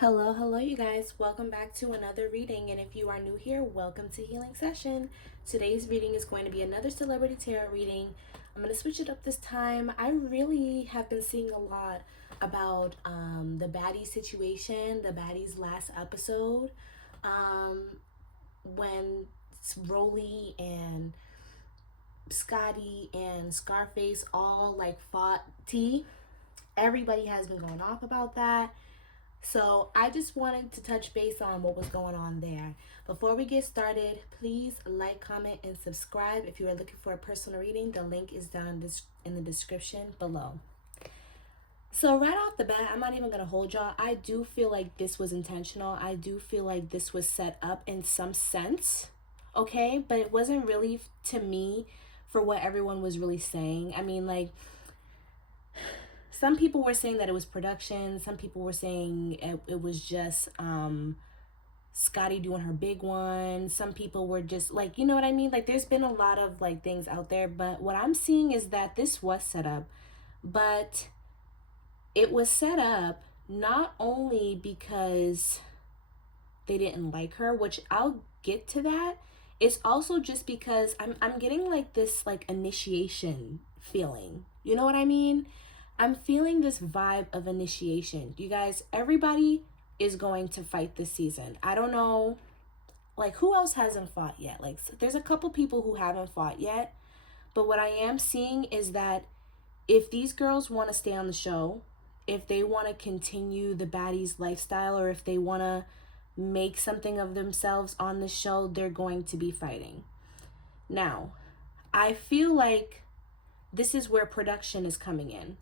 Hello, you guys. Welcome back to another reading. And if you are new here, welcome to Healing Session. Today's reading is going to be another celebrity tarot reading. I'm going to switch it up this time. I really have been seeing a lot about the baddie situation, the baddies last episode, when ROLLIE and SCOTTY and SCARFACE all like fought T. Everybody has been going off about that. So I just wanted to touch base on what was going on there. Before we get started, please like, comment, and subscribe. If you are looking for a personal reading, the link is down in the description below. So right off the bat, I'm not even going to hold y'all. I do feel like this was intentional. I do feel like this was set up in some sense, okay? But it wasn't really, to me, for what everyone was really saying. I mean, like, some people were saying that it was production. Some people were saying it was just Scotty doing her big one. Some people were just like, you know what I mean? Like, there's been a lot of like things out there. But what I'm seeing is that this was set up. But it was set up not only because they didn't like her, which I'll get to that. It's also just because I'm getting like this like initiation feeling. You know what I mean? I'm feeling this vibe of initiation. You guys, everybody is going to fight this season. I don't know, like, who else hasn't fought yet? Like, there's a couple people who haven't fought yet. But what I am seeing is that if these girls want to stay on the show, if they want to continue the baddies lifestyle, or if they want to make something of themselves on the show, they're going to be fighting. Now, I feel like this is where production is coming in.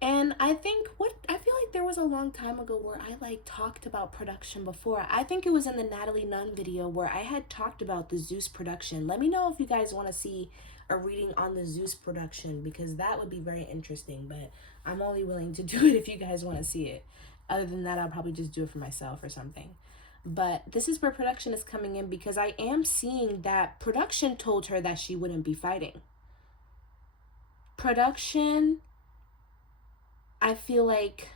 And I feel like there was a long time ago where I like talked about production before. I think it was in the Natalie Nunn video where I had talked about the Zeus production. Let me know if you guys want to see a reading on the Zeus production, because that would be very interesting, but I'm only willing to do it if you guys want to see it. Other than that, I'll probably just do it for myself or something. But this is where production is coming in, because I am seeing that production told her that she wouldn't be fighting. Production, I feel like,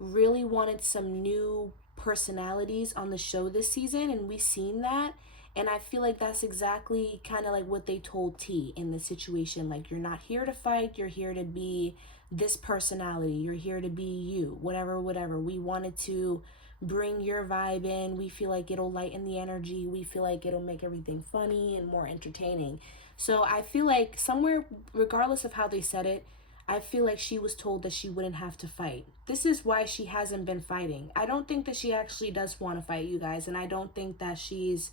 really wanted some new personalities on the show this season, and we've seen that. And I feel like that's exactly kind of like what they told T in the situation. Like, you're not here to fight, you're here to be this personality, you're here to be you, whatever. We wanted to bring your vibe in. We feel like it'll lighten the energy. We feel like it'll make everything funny and more entertaining. So I feel like somewhere, regardless of how they said it, I feel like she was told that she wouldn't have to fight. This is why she hasn't been fighting. I don't think that she actually does want to fight, you guys. And I don't think that she's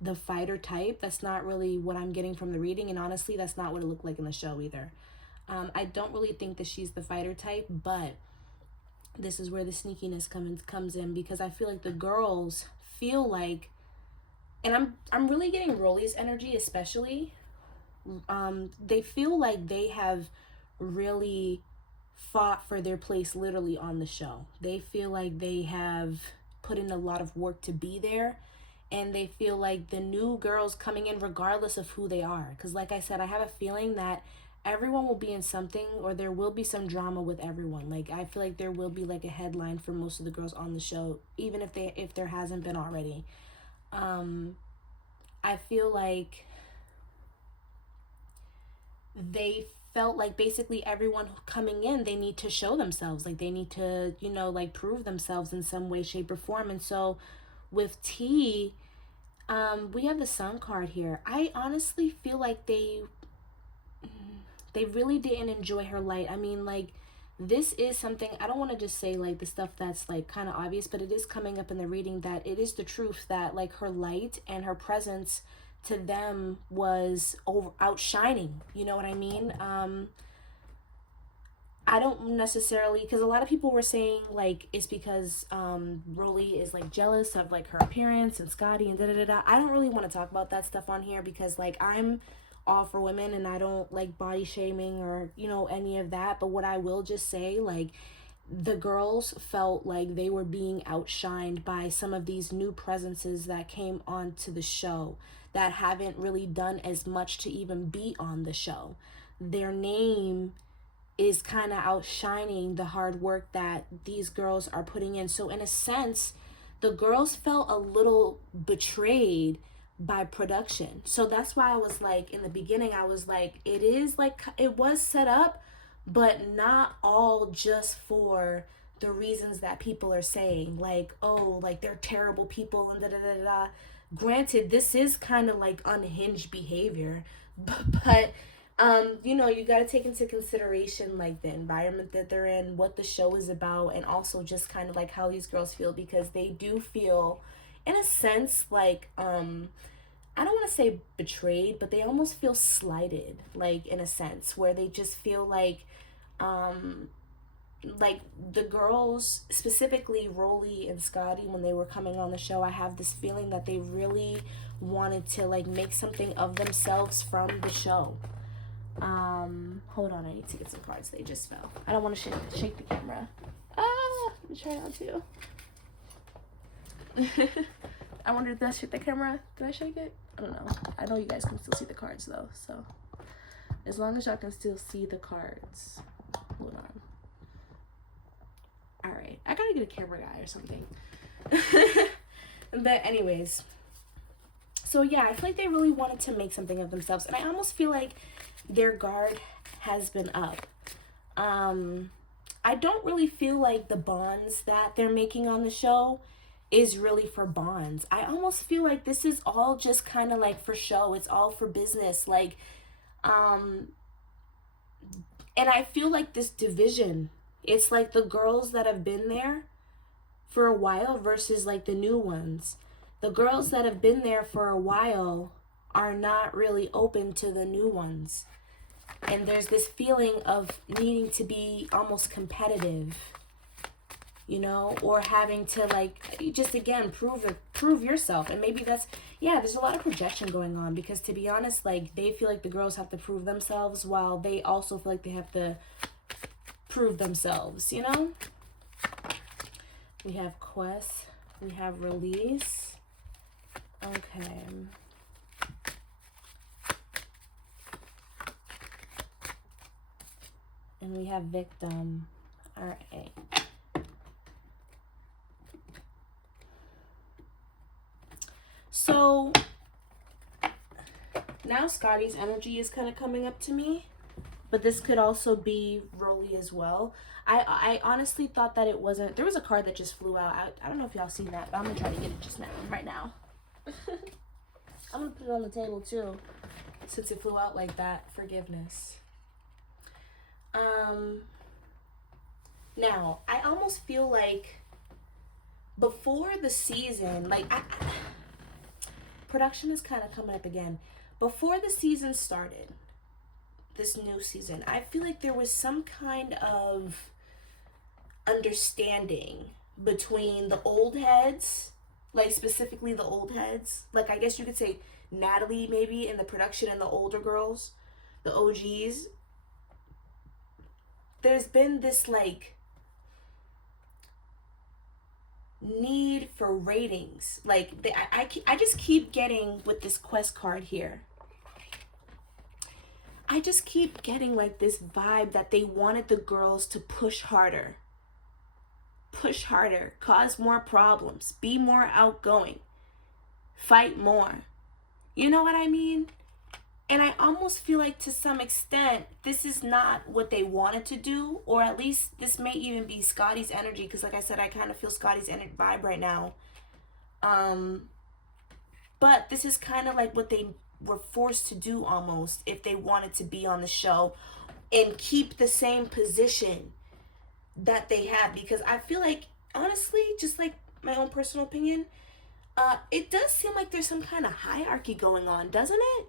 the fighter type. That's not really what I'm getting from the reading. And honestly, that's not what it looked like in the show either. I don't really think that she's the fighter type. But this is where the sneakiness comes in. Because I feel like the girls feel like... And I'm really getting ROLLIE's energy especially. They feel like they have really fought for their place literally on the show. They feel like they have put in a lot of work to be there, and they feel like the new girls coming in, regardless of who they are, because like I said, I have a feeling that everyone will be in something, or there will be some drama with everyone. Like, I feel like there will be like a headline for most of the girls on the show, even if there hasn't been already. I feel like they felt like basically everyone coming in, they need to show themselves. Like, they need to, you know, like, prove themselves in some way, shape, or form. And so with T, we have the Sun card here. I honestly feel like they really didn't enjoy her light. I mean, like, this is something, I don't want to just say like the stuff that's like kind of obvious, but it is coming up in the reading that it is the truth that like her light and her presence to them was outshining. You know what I mean? I don't necessarily, because a lot of people were saying like it's because ROLLIE is like jealous of like her appearance and Scotty and da-da-da-da. I don't really want to talk about that stuff on here, because like I'm all for women and I don't like body shaming or, you know, any of that. But what I will just say, like, the girls felt like they were being outshined by some of these new presences that came onto the show that haven't really done as much to even be on the show. Their name is kind of outshining the hard work that these girls are putting in. So in a sense, the girls felt a little betrayed by production. So that's why I was like, in the beginning, I was like, it is like, it was set up, but not all just for the reasons that people are saying, like, oh, like they're terrible people and da da da da. Granted, this is kind of like unhinged behavior, but you know, you got to take into consideration like the environment that they're in, what the show is about, and also just kind of like how these girls feel, because they do feel, in a sense, like I don't want to say betrayed, but they almost feel slighted, like in a sense, where they just feel like the girls, specifically ROLLIE and SCOTTY, when they were coming on the show, I have this feeling that they really wanted to like make something of themselves from the show. Hold on, I need to get some cards. They just fell. I don't want to shake the camera. I'm trying not to. I wonder, did I shake the camera? Did I shake it? I don't know. I know you guys can still see the cards though, so as long as y'all can still see the cards. Hold on. All right, I gotta get a camera guy or something. But anyways, so yeah, I feel like they really wanted to make something of themselves, and I almost feel like their guard has been up. I don't really feel like the bonds that they're making on the show is really for bonds. I almost feel like this is all just kind of like for show. It's all for business. Like, and I feel like this division, it's like the girls that have been there for a while versus like the new ones. The girls that have been there for a while are not really open to the new ones. And there's this feeling of needing to be almost competitive, you know, or having to like just again prove yourself. And maybe that's, yeah, there's a lot of projection going on, because to be honest, like they feel like the girls have to prove themselves while they also feel like they have to prove themselves, you know. We have quest, we have release. Okay. And we have victim. All right. So now Scotty's energy is kind of coming up to me, but this could also be ROLLIE as well. I honestly thought that it wasn't. There was a card that just flew out. I don't know if y'all seen that, but I'm gonna try to get it just now, right now. I'm gonna put it on the table too, since it flew out like that. Forgiveness. Now I almost feel like before the season, like production is kind of coming up again. Before the season started, this new season, I feel like there was some kind of understanding between the old heads, like specifically the old heads. Like I guess you could say Natalie maybe in the production, and the older girls, the OGs. There's been this like need for ratings. Like I just keep getting with this quest card here. I just keep getting like this vibe that they wanted the girls to push harder, cause more problems, be more outgoing, fight more. You know what I mean? And I almost feel like to some extent, this is not what they wanted to do, or at least this may even be Scotty's energy, because like I said, I kind of feel Scotty's energy vibe right now. But this is kind of like what they were forced to do almost, if they wanted to be on the show and keep the same position that they have. Because I feel like, honestly, just like my own personal opinion, it does seem like there's some kind of hierarchy going on, doesn't it?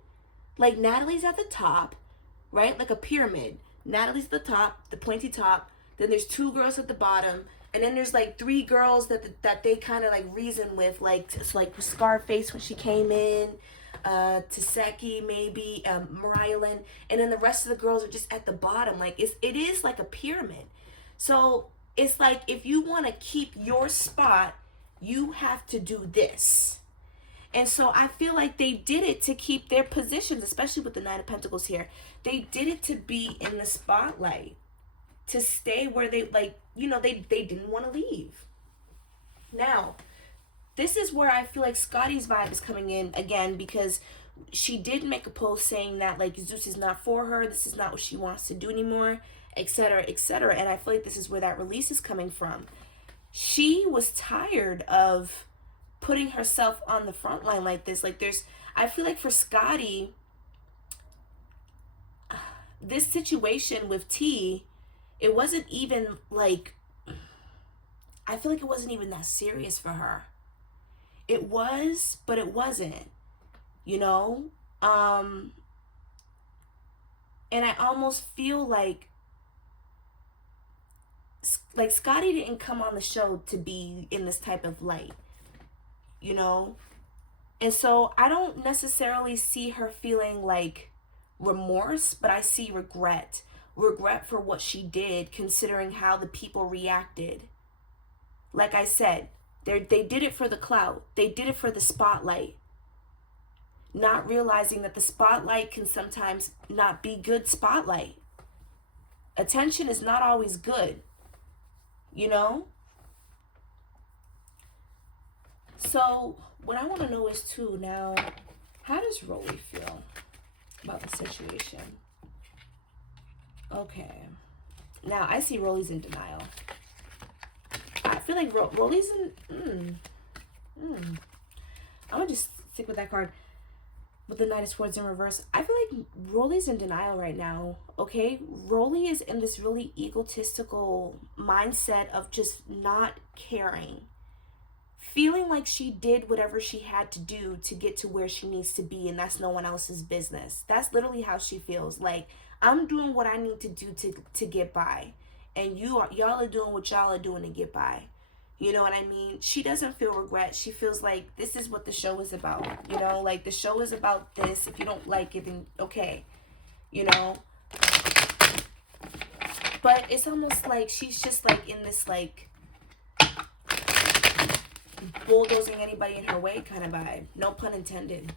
Like Natalie's at the top, right? Like a pyramid. Natalie's at the top, the pointy top. Then there's two girls at the bottom, and then there's like three girls that they kind of like reason with, like it's like SCARFACE when she came in, Taseki maybe, Mariah Lynn, and then the rest of the girls are just at the bottom. Like it is like a pyramid. So it's like if you want to keep your spot, you have to do this. And so I feel like they did it to keep their positions, especially with the Nine of Pentacles here. They did it to be in the spotlight. to stay where they, like, you know, they didn't want to leave. Now, this is where I feel like Scotty's vibe is coming in again, because she did make a post saying that, like, Zeus is not for her, this is not what she wants to do anymore, etc., etc. And I feel like this is where that release is coming from. She was tired of putting herself on the front line like this. Like, I feel like for Scotty, this situation with T, it wasn't even like, I feel like it wasn't even that serious for her. It was, but it wasn't, you know? And I almost feel like Scotty didn't come on the show to be in this type of light, you know? And so I don't necessarily see her feeling like remorse, but I see regret for what she did, considering how the people reacted. Like I said, they did it for the clout. They did it for the spotlight. Not realizing that the spotlight can sometimes not be good spotlight. Attention is not always good, you know? So what I want to know is too, now, how does Rollie feel about the situation? Okay. Now, I see Rollie's in denial. I feel like Rollie's in... I'm going to just stick with that card. With the Knight of Swords in reverse. I feel like Rollie's in denial right now, okay? Rollie is in this really egotistical mindset of just not caring. Feeling like she did whatever she had to do to get to where she needs to be, and that's no one else's business. That's literally how she feels. Like, I'm doing what I need to do to get by, and y'all are doing what y'all are doing to get by. You know what I mean? She doesn't feel regret. She feels like this is what the show is about. You know, like, the show is about this. If you don't like it, then okay. You know? But it's almost like she's just, like, in this, like, bulldozing anybody in her way kind of vibe. No pun intended.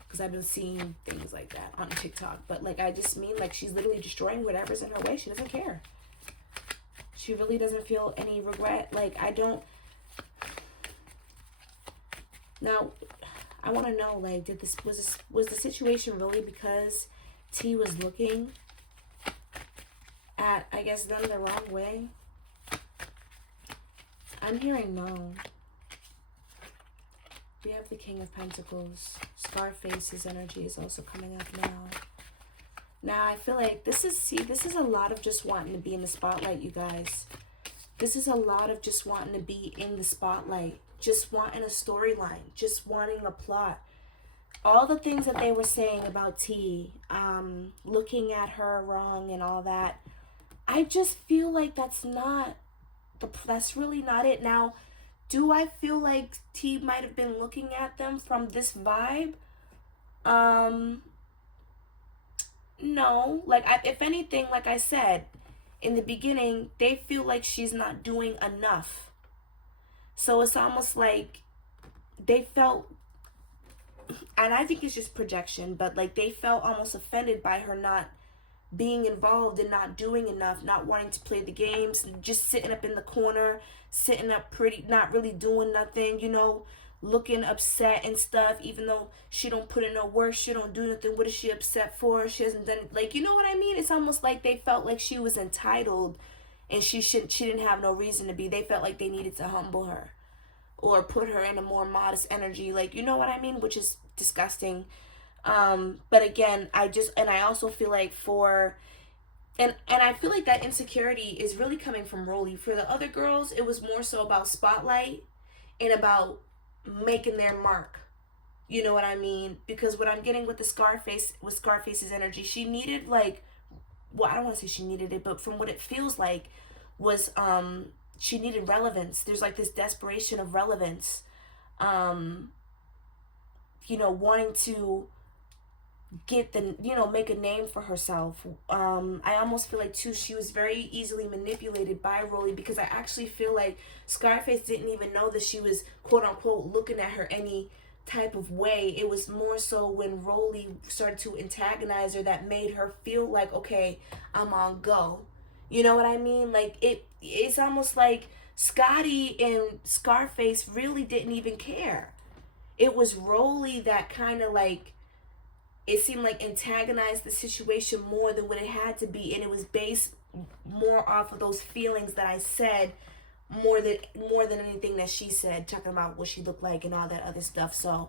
Because I've been seeing things like that on TikTok. But, like, I just mean, like, she's literally destroying whatever's in her way. She doesn't care. She really doesn't feel any regret. Like, I don't. Now, I want to know, like, was the situation really because T was looking at, I guess, them the wrong way? I'm hearing no. We have the King of Pentacles. Scarface's energy is also coming up now. Now, I feel like this is a lot of just wanting to be in the spotlight, you guys. This is a lot of just wanting to be in the spotlight. Just wanting a storyline. Just wanting a plot. All the things that they were saying about T, looking at her wrong and all that, I just feel like that's really not it. Now, do I feel like T might have been looking at them from this vibe? No, like, if anything, like I said in the beginning, they feel like she's not doing enough. So it's almost like they felt, and I think it's just projection, but like they felt almost offended by her not being involved and not doing enough, not wanting to play the games, just sitting up in the corner, sitting up pretty, not really doing nothing, you know, looking upset and stuff, even though she don't put in no work, she don't do nothing. What is she upset for? She hasn't done, like, you know what I mean? It's almost like they felt like she was entitled and she didn't have no reason to be. They felt like they needed to humble her or put her in a more modest energy, like, you know what I mean? Which is disgusting. But again, I also feel like and I feel like that insecurity is really coming from Rollie. For the other girls, it was more so about spotlight and about making their mark. You know what I mean? Because what I'm getting with Scarface's energy, she needed, like, well, I don't want to say she needed it, but from what it feels like was she needed relevance. There's like this desperation of relevance. You know, wanting to make a name for herself. I almost feel like too she was very easily manipulated by Rollie, because I actually feel like Scarface didn't even know that she was quote unquote looking at her any type of way. It was more so when Rollie started to antagonize her that made her feel like, okay, I'm on go. You know what I mean? Like, it's almost like Scotty and Scarface really didn't even care. It was ROLLIE that kind of like, it seemed like antagonized the situation more than what it had to be, and it was based more off of those feelings that I said more than anything that she said, talking about what she looked like and all that other stuff. So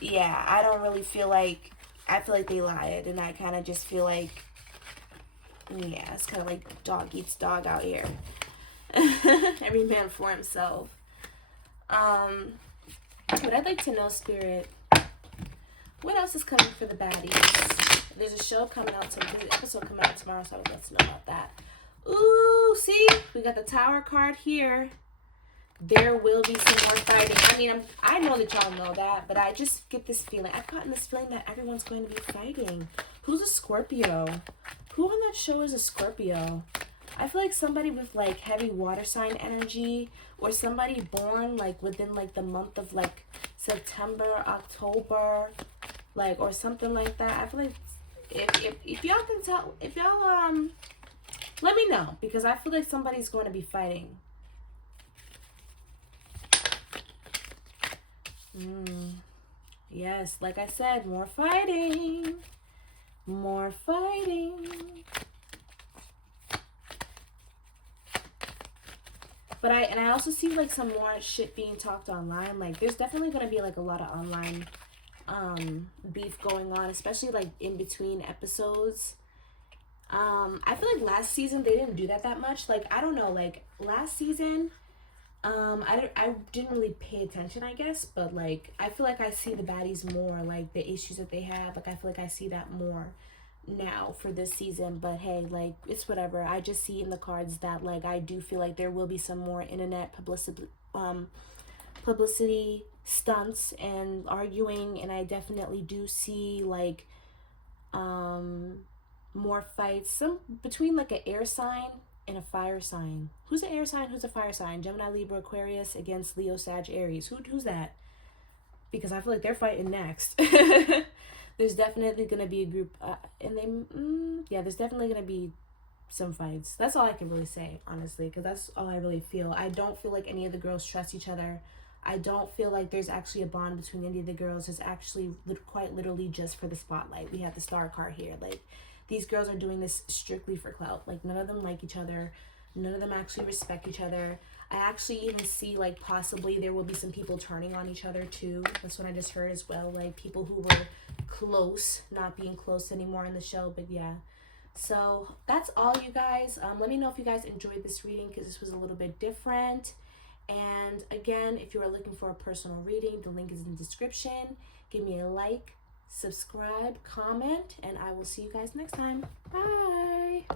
yeah, I don't really feel like, I feel like they lied, and I kind of just feel like, yeah, it's kind of like dog eats dog out here. Every man for himself. But I'd like to know, Spirit, what else is coming for the baddies? There's a show coming out, there's an episode coming out tomorrow, so I would love to know about that. Ooh, see? We got the Tower card here. There will be some more fighting. I mean, I know that y'all know that, but I just get this feeling. I've gotten this feeling that everyone's going to be fighting. Who's a Scorpio? Who on that show is a Scorpio? I feel like somebody with like heavy water sign energy, or somebody born like within like the month of like September, October, like, or something like that. I feel like if y'all can tell, if y'all let me know, because I feel like somebody's going to be fighting. Yes, like I said, more fighting. More fighting. But I also see like some more shit being talked online. Like, there's definitely gonna be like a lot of online beef going on, especially like in between episodes. I feel like last season they didn't do that much. Like, I don't know, like last season, I didn't really pay attention, I guess, but like I feel like I see the baddies more, like the issues that they have. Like, I feel like I see that more now for this season. But hey, like, it's whatever. I just see in the cards that like I do feel like there will be some more internet publicity stunts and arguing, and I definitely do see like more fights, some between like an air sign and a fire sign. Who's an air sign? Who's a fire sign? Gemini, Libra, Aquarius against Leo, Sag, Aries. Who's that? Because I feel like they're fighting next. There's definitely gonna be a group, and yeah, there's definitely gonna be some fights. That's all I can really say, honestly, because that's all I really feel. I don't feel like any of the girls trust each other. I don't feel like there's actually a bond between any of the girls. It's actually quite literally just for the spotlight. We have the star card here. Like, these girls are doing this strictly for clout. Like, none of them like each other. None of them actually respect each other. I actually even see, like, possibly there will be some people turning on each other, too. That's what I just heard as well. Like, people who were close, not being close anymore in the show. But, yeah. So, that's all, you guys. Let me know if you guys enjoyed this reading, because this was a little bit different. And, again, if you are looking for a personal reading, the link is in the description. Give me a like, subscribe, comment, and I will see you guys next time. Bye!